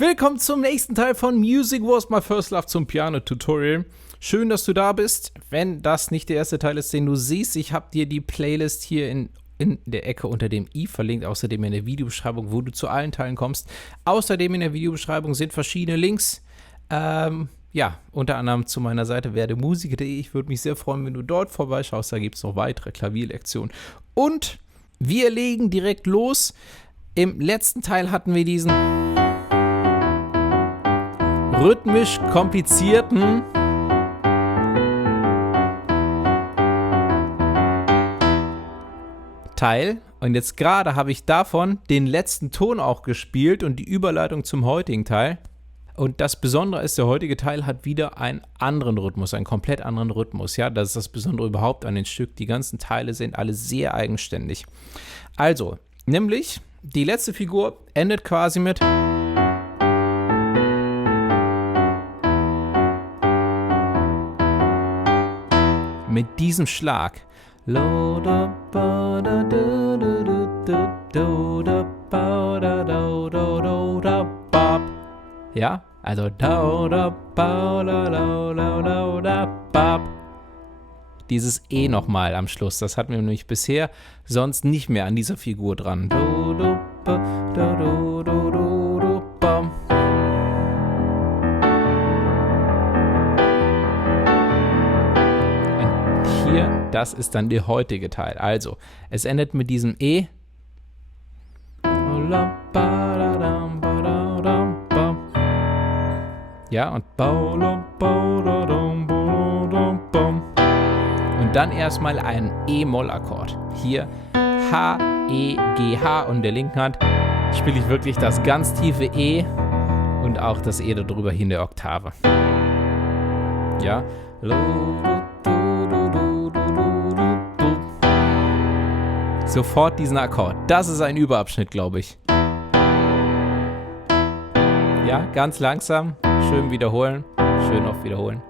Willkommen zum nächsten Teil von Music Was My First Love zum Piano-Tutorial. Schön, dass du da bist. Wenn das nicht der erste Teil ist, den du siehst, ich habe dir die Playlist hier in der Ecke unter dem i verlinkt, außerdem in der Videobeschreibung, wo du zu allen Teilen kommst. Außerdem in der Videobeschreibung sind verschiedene Links, unter anderem zu meiner Seite werdemusiker.de. Ich würde mich sehr freuen, wenn du dort vorbeischaust, da gibt es noch weitere Klavierlektionen. Und wir legen direkt los. Im letzten Teil hatten wir diesen rhythmisch komplizierten Teil. Und jetzt gerade habe ich davon den letzten Ton auch gespielt und die Überleitung zum heutigen Teil. Und das Besondere ist, der heutige Teil hat wieder einen anderen Rhythmus, einen komplett anderen Rhythmus. Ja, das ist das Besondere überhaupt an den Stück. Die ganzen Teile sind alle sehr eigenständig. Also, nämlich, die letzte Figur endet quasi mit diesem Schlag. Ja, also dieses E nochmal am Schluss, das hatten wir nämlich bisher sonst nicht mehr an dieser Figur dran. Und hier, das ist dann der heutige Teil. Also, es endet mit diesem E. Ja, und dann erstmal einen E-Moll-Akkord. Hier H, E, G, H und in der linken Hand spiele ich wirklich das ganz tiefe E und auch das E darüber hin der Oktave. Ja. Sofort diesen Akkord. Das ist ein Überabschnitt, glaube ich. Ja, ganz langsam. Schön wiederholen. Schön oft wiederholen.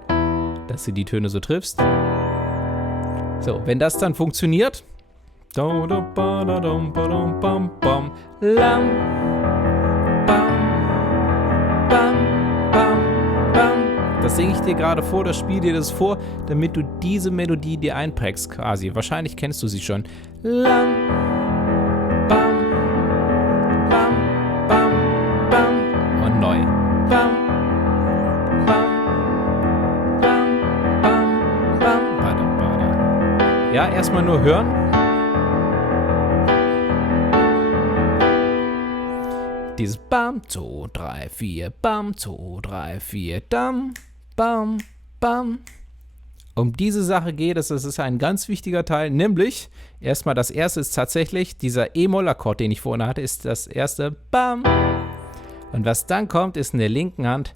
Dass du die Töne so triffst. So, wenn das dann funktioniert. Das singe ich dir gerade vor, das spiel dir das vor, damit du diese Melodie dir einprägst quasi. Wahrscheinlich kennst du sie schon. Lam, bam, bam, bam, bam. Und neu. Bam, bam, bam, bam, bam. Badam, badam. Ja, erstmal nur hören. Dieses Bam, 2, 3, 4, Bam, 2, 3, 4, Dam, Bam, Bam. Um diese Sache geht es, das ist ein ganz wichtiger Teil, nämlich, erstmal das erste ist tatsächlich, dieser E-Moll-Akkord, den ich vorhin hatte, ist das erste Bam. Und was dann kommt, ist in der linken Hand,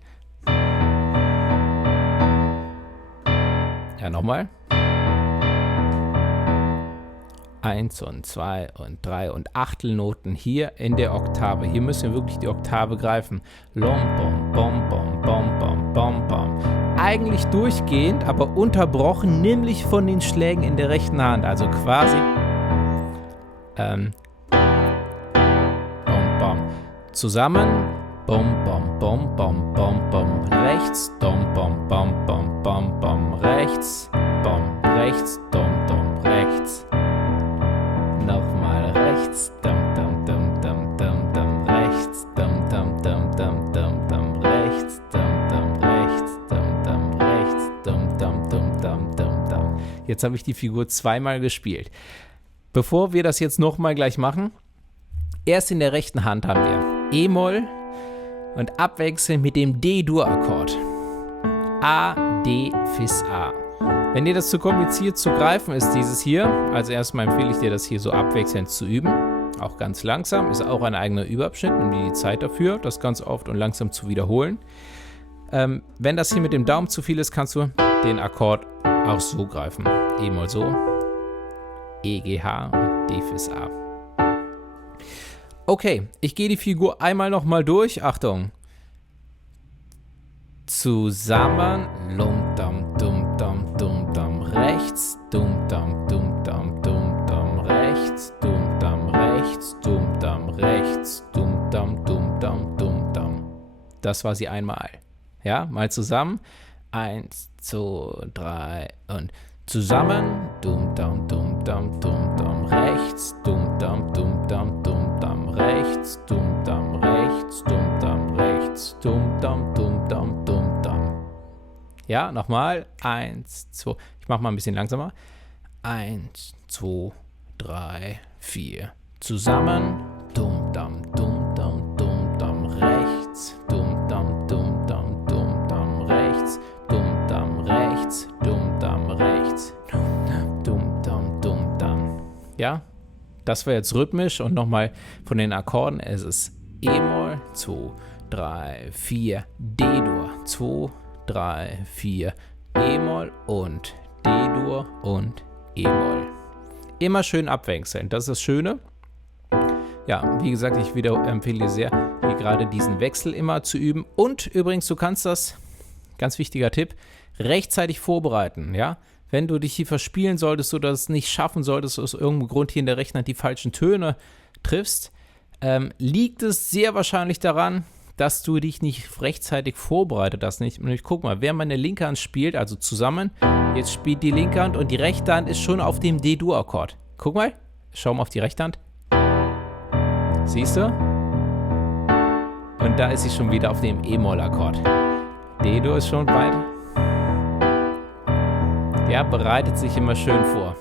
ja nochmal, 1 und 2 und 3 und Achtelnoten hier in der Oktave. Hier müssen wir wirklich die Oktave greifen. Lom, bom, bom, bom, bom, bom, bom, bom. Eigentlich durchgehend, aber unterbrochen, nämlich von den Schlägen in der rechten Hand. Also quasi bom, bom. Zusammen. Bom, bom, bom, bom, bom, bom. Rechts. Dom, bom, bom, bom, bom, bom. Rechts. Bom, rechts. Dom, dom, rechts. Nochmal rechts, dum dum dum dum dum dum, rechts, dum dum dum dum dum dum, rechts, dum dum rechts, dum dum rechts, dum dum dum dum dum dum. Jetzt habe ich die Figur zweimal gespielt. Bevor wir das jetzt nochmal gleich machen, erst in der rechten Hand haben wir E-Moll und abwechselnd mit dem D-Dur-Akkord. A, D, Fis, A. Wenn dir das zu kompliziert zu greifen ist, dieses hier, also erstmal empfehle ich dir, das hier so abwechselnd zu üben. Auch ganz langsam, ist auch ein eigener Überabschnitt, nimm dir die Zeit dafür, das ganz oft und langsam zu wiederholen. Wenn das hier mit dem Daumen zu viel ist, kannst du den Akkord auch so greifen. E-Moll so, E, G, H und D, Fis, A. Okay, ich gehe die Figur einmal nochmal durch. Achtung. Zusammen, lum, dum, dum, dum, dum, dum, rechts, dum, dum, dum, dum, dum, dum, rechts, dum, dum, rechts, dum, dum, rechts, dum, dum, dum, dum, dum, dum. Das war sie einmal. Ja, mal zusammen. 1, 2, 3 und zusammen. Dum-dam, dum-dam, dum-dam, rechts. Dum-dam, dum-dam, dum-dam, rechts. Dum-dam, rechts. Dum-dam, rechts. Dum-dam, dum-dam, dum-dam. Ja, nochmal. 1, 2. Ich mach mal ein bisschen langsamer. 1, 2, 3, 4. Zusammen. Dum-dam, dum-dam, dum-dam, rechts. Dum-dam, dum-dam, dum-dam, rechts. Dum-dam, rechts. Dum-dam, rechts. Dum-dam, dum-dam, dum-dam. Ja, das war jetzt rhythmisch und nochmal von den Akkorden. Es ist E-Moll, 2, 3, 4, D-Dur, 2, 3, 4, E-Moll und D-Dur und E-Moll. Immer schön abwechseln, das ist das Schöne. Ja, wie gesagt, ich empfehle dir sehr, hier gerade diesen Wechsel immer zu üben. Und übrigens, du kannst das, ganz wichtiger Tipp, rechtzeitig vorbereiten, ja. Wenn du dich hier verspielen solltest oder es nicht schaffen solltest, aus irgendeinem Grund hier in der rechten Hand die falschen Töne triffst, liegt es sehr wahrscheinlich daran, dass du dich nicht rechtzeitig vorbereitet hast. Guck mal, wer meine linke Hand spielt, also zusammen, jetzt spielt die linke Hand und die rechte Hand ist schon auf dem D-Dur-Akkord. Guck mal, schau mal auf die rechte Hand. Siehst du? Und da ist sie schon wieder auf dem E-Moll-Akkord. D-Dur ist schon weit. Ja, bereitet sich immer schön vor.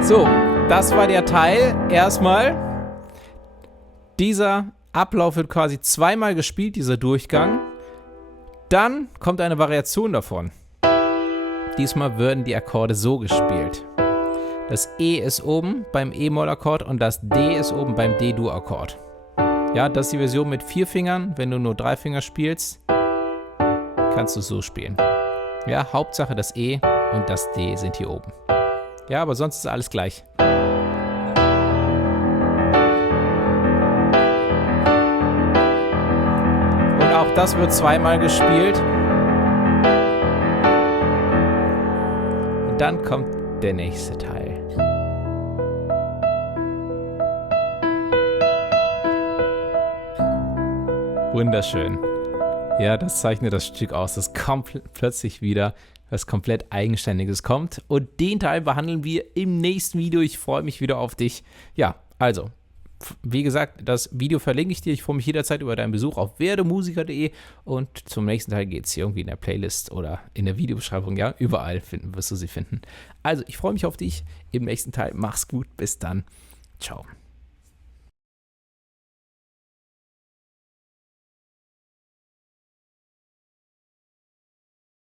So, das war der Teil. Erstmal, dieser Ablauf wird quasi zweimal gespielt, dieser Durchgang. Dann kommt eine Variation davon. Diesmal werden die Akkorde so gespielt. Das E ist oben beim E-Moll-Akkord und das D ist oben beim D-Dur-Akkord. Ja, das ist die Version mit 4 Fingern. Wenn du nur 3 Finger spielst, kannst du es so spielen. Ja, Hauptsache das E und das D sind hier oben. Ja, aber sonst ist alles gleich. Und auch das wird zweimal gespielt. Und dann kommt der nächste Teil. Wunderschön. Ja, das zeichnet das Stück aus, dass plötzlich wieder was komplett Eigenständiges kommt. Und den Teil behandeln wir im nächsten Video. Ich freue mich wieder auf dich. Ja, also, wie gesagt, das Video verlinke ich dir. Ich freue mich jederzeit über deinen Besuch auf werdemusiker.de. Und zum nächsten Teil geht es hier irgendwie in der Playlist oder in der Videobeschreibung. Ja, überall wirst du sie finden. Also, ich freue mich auf dich im nächsten Teil. Mach's gut. Bis dann. Ciao.